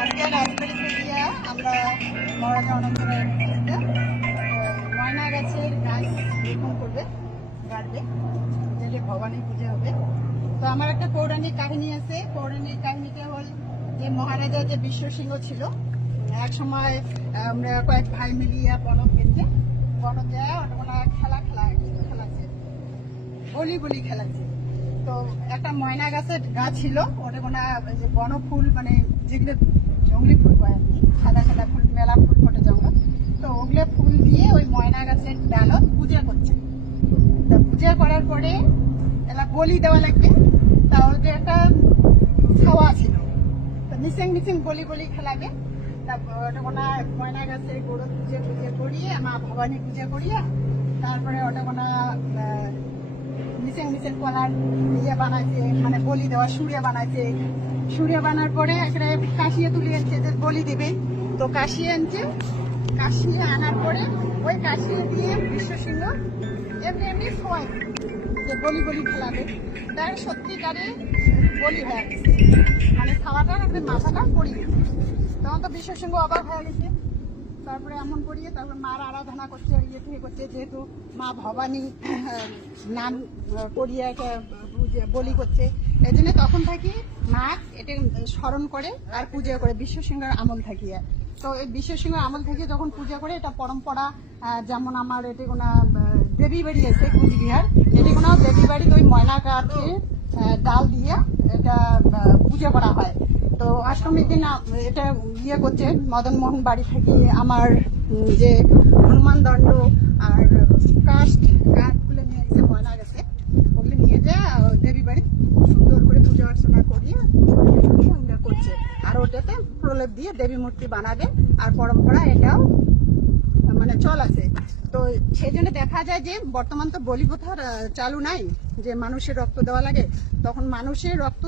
আজকে রাজবাড়িতে গিয়ে আমরা মহারাজা ভবানী পুজো হবে তো আমার একটা পৌরাণিক কাহিনী আছে পৌরাণিক কাহিনীটা হল যে মহারাজা যে বিশ্বসিংহ ছিল এক সময় আমরা কয়েক ভাই মিলিয়ে বনক গেছে। বনক যায় খেলা খেলা বলি বলি খেলাছে তো একটা ময়না গাছের গাছ ছিল, ওটা কোনো যে বনফুল মানে যেগুলো জঙ্গলি ফুল পায় আর কি সাদা সাদা ফুল, মেলা ফুল ফোটে জঙ্গল। তো ওগুলো ফুল দিয়ে ওই ময়না গাছের ডালত পূজা করছে। তা পূজা করার পরে এলা বলি দেওয়া লাগবে, তা ওদের একটা ছাওয়া ছিল। তো মিসিং মিসিং বলি বলি খেলাবে। তারপর ওটা কোনো ময়না গাছের গোড়ো পুজো পুজো করিয়ে, মা ভবানী পূজা করিয়ে, তারপরে ওটা কোনো মিসেন মিসেন কলার ইয়ে বানাইছে মানে বলি দেওয়া সুরিয়া বানাইছে। সুরিয়া বানার পরে এখানে কাশিয়ে তুলে আনছে যে বলি দেবে। তো কাশিয়ে আনছে। কাশিয়ে আনার পরে ওই কাশিয়ে দিয়ে বিশ্ব সিংহ, এমনি এমনি খোয়াই যে বলি বলি খেলাবে। তার সত্যিকারে বলি হয়ে। গেছে মানে খাওয়াটার একটা মাথাটা পড়ি তখন তো বিশ্ব সিংহ অবাক হয়ে গেছে। তারপরে এমন করিয়ে তারপর মার আরাধনা করছে ইয়ে থেকে করছে, যেহেতু মা ভবানী নাম করিয়ে বলি করছে। এই জন্য তখন থাকি মা এটা স্মরণ করে আর পূজা করে বিশ্বসিংহের আমল থাকিয়ে তো এই বিশ্বসিংহ আমল থেকে যখন পূজা করে, এটা পরম্পরা যেমন আমার এটি কোনো দেবী বাড়ি আছে কুচবিহার এটি কোনো দেবী বাড়িতে ওই ময়না কাঠে ডাল দিয়ে এটা পূজা করা হয়। তো অষ্টমীর দিন এটা ইয়ে করছে মদন মোহন বাড়ি থেকে আমার যে হনুমান দণ্ড আর কাস্ট কাঠগুলো নিয়ে এসে ময়না গেছে, ওগুলো নিয়ে যায় দেবী বাড়ি সুন্দর করে পুজো অর্চনা করিয়ে করছে। আর ওটাতে প্রলেপ দিয়ে দেবী মূর্তি বানাবে, আর পরম্পরা এটাও মানে চল আছে। তো সেই জন্য দেখা যায় যে বর্তমান তো বলি প্রথার চালু নাই যে মানুষের রক্ত দেওয়া লাগে। তখন মানুষের রক্ত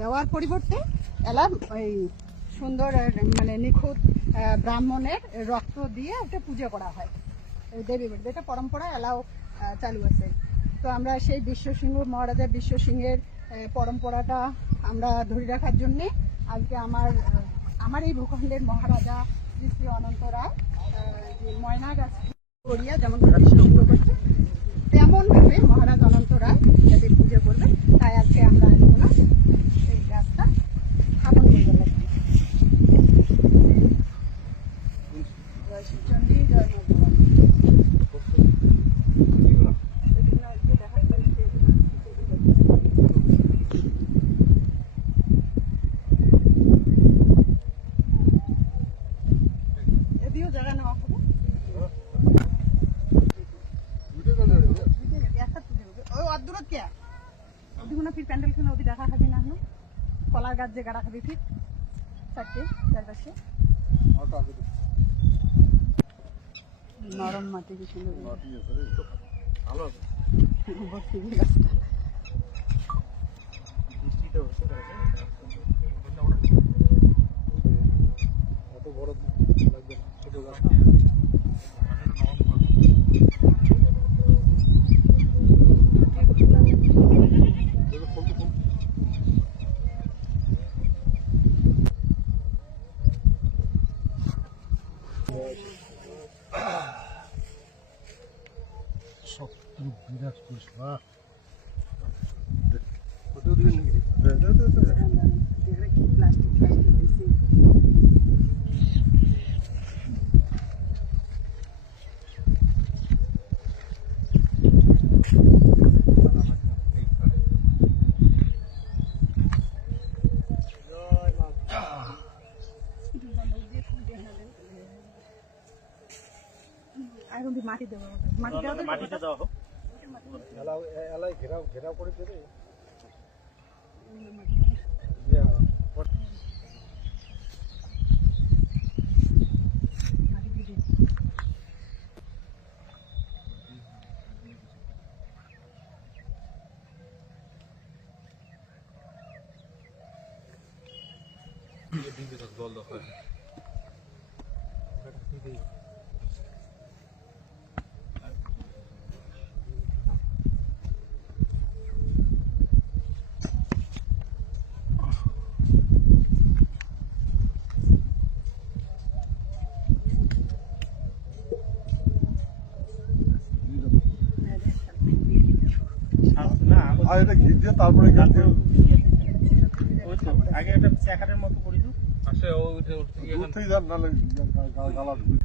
দেওয়ার পরিবর্তে এলা ওই সুন্দর মানে নিখুঁত ব্রাহ্মণের রক্ত দিয়ে একটা পুজো করা হয়। দেবী বাড়িতে এটা পরম্পরা এলাও চালু আছে। তো আমরা সেই বিশ্বসিংহ মহারাজা বিশ্বসিংহের আহ, পরম্পরাটা আমরা ধরে রাখার জন্যে আজকে আমার আমার এই ভূখণ্ডের মহারাজা শ্রী শ্রী অনন্ত রায় যে ময়না করছে তেমনভাবে মহারাজ অনন্ত রায় পুজো করবে তাই আজকে আমরা আজকে সেই গাছটা স্থাপন করতে লাগবে জয় শিবচণ্ডী, জয় মা ভবানী। এদিকে আজকে দেখা যাচ্ছে এদিকেও জায়গা নেওয়া হবে একটা পুজো হবে। ওই অদ্দূরত কে ওদিকে না ফির প্যান্ডেল খানে ওদি দেখা খাবি না কলার গাছ যে গাড়া খাবি ফির চারটে চারপাশে নরম মাটি, কি সুন্দর। sok troep die dat is waar. Wat doe je nu? মাটি দেবো মাটি দেওয়া মাটিটা দেওয়া হোক। এলাই ঘেরাও ঘেরাও করে আর এটা ঘি দিয়ে তারপরে দিয়ে আগে একটা চ্যাকারের মতো করি তো আসে ও উঠে উঠতে গিয়ে যান নাহলে গালা ঢুকবে